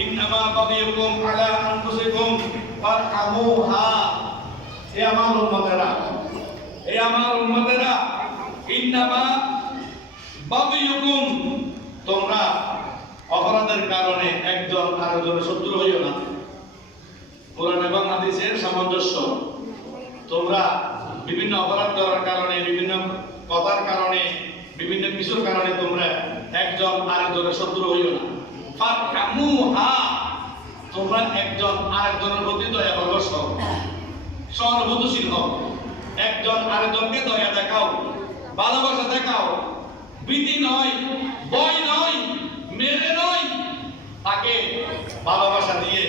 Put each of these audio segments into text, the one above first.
ইন্নামা বাগিয়ুকুম আলা আনফুসিকুম ফারহামুহা। এ আমার উম্মতেরা, ইন্নামা বাগিয়ুকুম, তোমরা অপরাধের কারণে একজন আরেকজনের শত্রু হইও না। কোরআন এবং হাদিসের সামঞ্জস্য। তোমরা বিভিন্ন অপরাধ করার কারণে, বিভিন্ন কথার কারণে, বিভিন্ন কিছুর কারণে তোমরা একজন আরেকজনের শত্রু হইও না। ফারহামুহা, তোমরা একজন আরেকজনের প্রতি দয়া প্রদর্শন করো, সহানুভূতিশীল হও, একজন আরেকজনকে দয়া দেখাও, ভালোবাসা দেখাও। ভীতি নয়, ভয় নয়, মেরে নয়, তাকে ভালোবাসা দিয়ে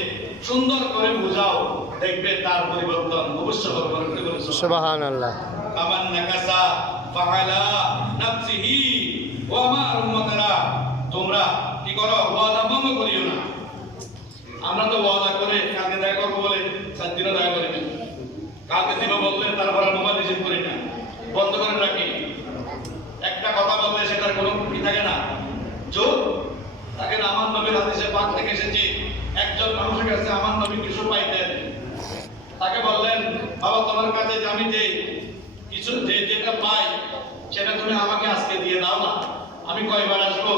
সুন্দর করে বুঝাও, দেখবে তার পরিবর্তন অবশ্যই হবে। সুবহানাল্লাহ। আমান নাকাসা ফাআলা নাফসিহি। ও আমার উম্মতেরা, তোমরা কি করো? ওয়াদা ভঙ্গ করিও না। আমরা তো ওয়াদা করে কালকে দেখা করবো বলে 7 দিনও দেখা করি না। কালকে দিব বললে তারপর মোবাইল রিসিভ করি না, বন্ধ করে রাখি। একটা কথা বললে সেটার কোনো কি থাকে না, চোখ তাকে। আমার নবীর হাদিসে পাক থেকে এসেছে, একজন মানুষের কাছে আমার নবী কিছু পাইতেন। তাকে বললেন, বাবা তোমার কাছে আমি যে কিছু যেটা পাই সেটা তুমি আমাকে আজকে দিয়ে দাও না, আমি কয়বার আসবো?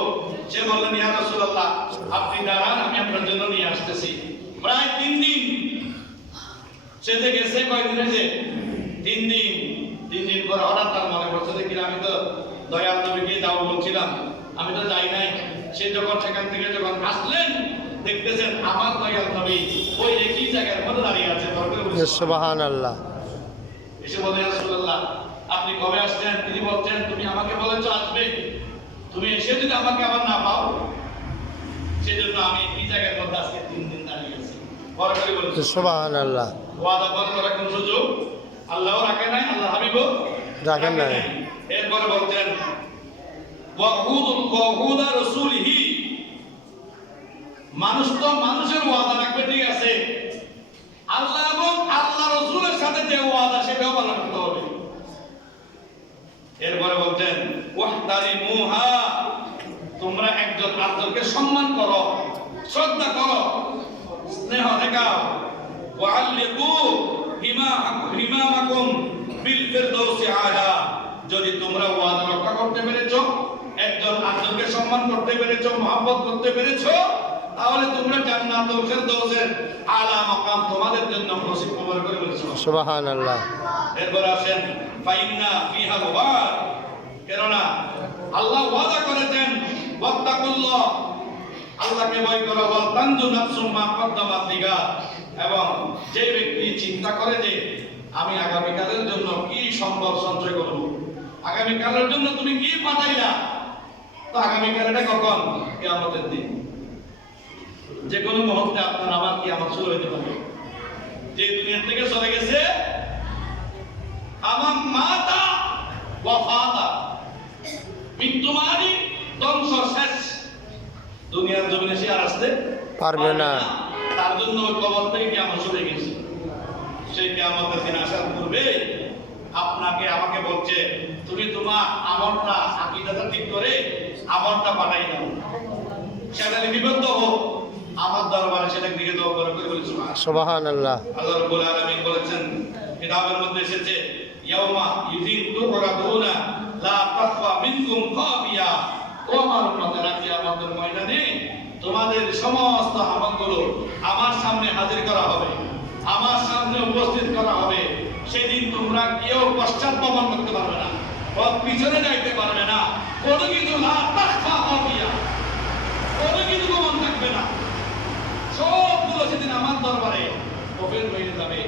সে বললেন, ইয়া রাসূলুল্লাহ, আপনি দাঁড়ান, আমি আপনার জন্য নিয়ে আসতেছি। প্রায় 3 দিন সে যে গেছে। কয়দিন হয়েছে? 3 দিন। 3 দিন পর হঠাৎ তার মনে পড়ছে যে আমি তো দয়াল নবীকে যাও বলছিলাম, আমি তো যাই নাই। সে যখন সেখান থেকে যখন আসলেন, দেখতেছেন আমার দয়াল নবী ওই একই জায়গার মধ্যে দাঁড়িয়ে আছে। সুবহানাল্লাহ। এসে বলে, ইয়া রাসূলুল্লাহ, আপনি কবে আসছেন? তিনি বলছেন, তুমি আমাকে বলেছো আসবে, তুমি এসে যদি আমাকে আবার না পাও, সেজন্য আমি এই জায়গার মধ্যে আজকে 3 দিন দাঁড়িয়ে আছি। বড় করে বলেছে সুবহানাল্লাহ। ওয়াদা ভঙ্গ করার কোন সুযোগ আল্লাহও রাখে নাই, আল্লাহ হাবিবও রাখেন নাই। এরপরে বলছেন, ওয়াহুদা রাসূলিহি, মানুষ তো মানুষের ওয়াদা রাখবে, ঠিক আছে, আল্লাহ এবং আল্লাহ রাসূলের সাথে যে ওয়াদা সেটাও পালন করতে হবে। এরপরে বলছেন, ওয়াহতারিমুহা, তোমরা একজন আরেকজনকে সম্মান করো, শ্রদ্ধা করো, স্নেহ দেখাও। ওয়াআল্লিকু হিমামাকুম বিল ফিরদাউসি আলা, যদি তোমরা ওয়াদা রক্ষা করতে পেরেছো, একজন আরেকজনকে সম্মান করতে পেরেছো, মহব্বত করতে পেরেছো, তাহলে তোমরা জান্নাতুল ফিরদাউসের আলা মাকাম তোমাদের জন্য নসিব কবর করে বলেছো। সুবহানাল্লাহ। এরপর আসেন, ফাইন্না ফিহা ওয়াদ, কেননা আল্লাহ ওয়াদা করেছেন, ওয়াত্তাকুল্লাহ, আল্লাহকে ভয় করো, ওয়াল তানজু নাফসুম মা কদ্দামাত লিগাদ, এবং যে ব্যক্তি চিন্তা করে যে আমি আগামীকালের জন্য কি সম্পদ সঞ্চয় করব, আগামীকালের জন্য তুমি কি পাঠাইলা, তো আগামীকালটা কখন? কিয়ামতের দিন। যে কোনো মুহূর্তে আপনার আমার কিয়ামত শুরু হতে পারে। যে দুনিয়া থেকে চলে গেছে, আমার মাতা ওয়াফাতা, মৃত্যু মানে ধ্বংস, শেষ। দুনিয়ার জমিনে সে আর আসতে পারবে না। তার জন্য ওই কবর থেকে কিয়ামত শুরু হয়ে গেছে। সেই কিয়ামতের দিন আসার পূর্বে আপনাকে আমাকে বলছে, তুমি তোমার আমলটা, আকীদাটা ঠিক করে আমলটা পাঠাই দাও, সেটা লিপিবদ্ধ হোক আমার দরবারে, সেটা দিকে দোয়া করে বলেছি। সুবহানাল্লাহ। আল্লাহ রাব্বুল আলামিন বলেছেন, কিতাবের মধ্যে এসেছে, ইয়াউমা ইযিন তুরাদুনা লা তাখফা মিনকুম খাফিয়া, ও আমার উম্মতেরা, কিয়ামতের ময়দানে তোমাদের সমস্ত আমলগুলো আমার সামনে হাজির করা হবে, আমার সামনে উপস্থিত করা হবে। সেদিন তোমরা কেউ পশ্চাৎপদ করতে পারবে না, পিছনে যাইতে পারবে না, কোনো কিছু লা তাখফা খাফিয়া, কোনো কিছু গোপন থাকবে না। সবগুলো সেদিন আমার দরবারে ওপেন হয়ে যাবে।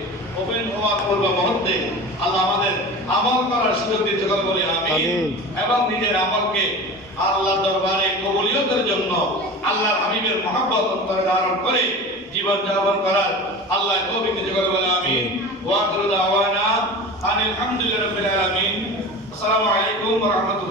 ওপেন হওয়ার পূর্ব মুহূর্তে আল্লাহ আমাদের আমল করার সুযোগ দিতে করে বলে আমিন। এবং নিজের আমলকে আল্লাহর দরবারে কবুলিয়তের জন্য আল্লাহর হাবিবের মহব্বত অন্তরে ধারণ করে জীবন যাপন করার আল্লাহ তৌফিক দিতে করে বলে আমিন। ওয়া আখিরু দাওয়ানা আনিল হামদুলিল্লাহি রাব্বিল আলামিন। আসসালামু আলাইকুম ওয়া রাহমাতুল্লাহ।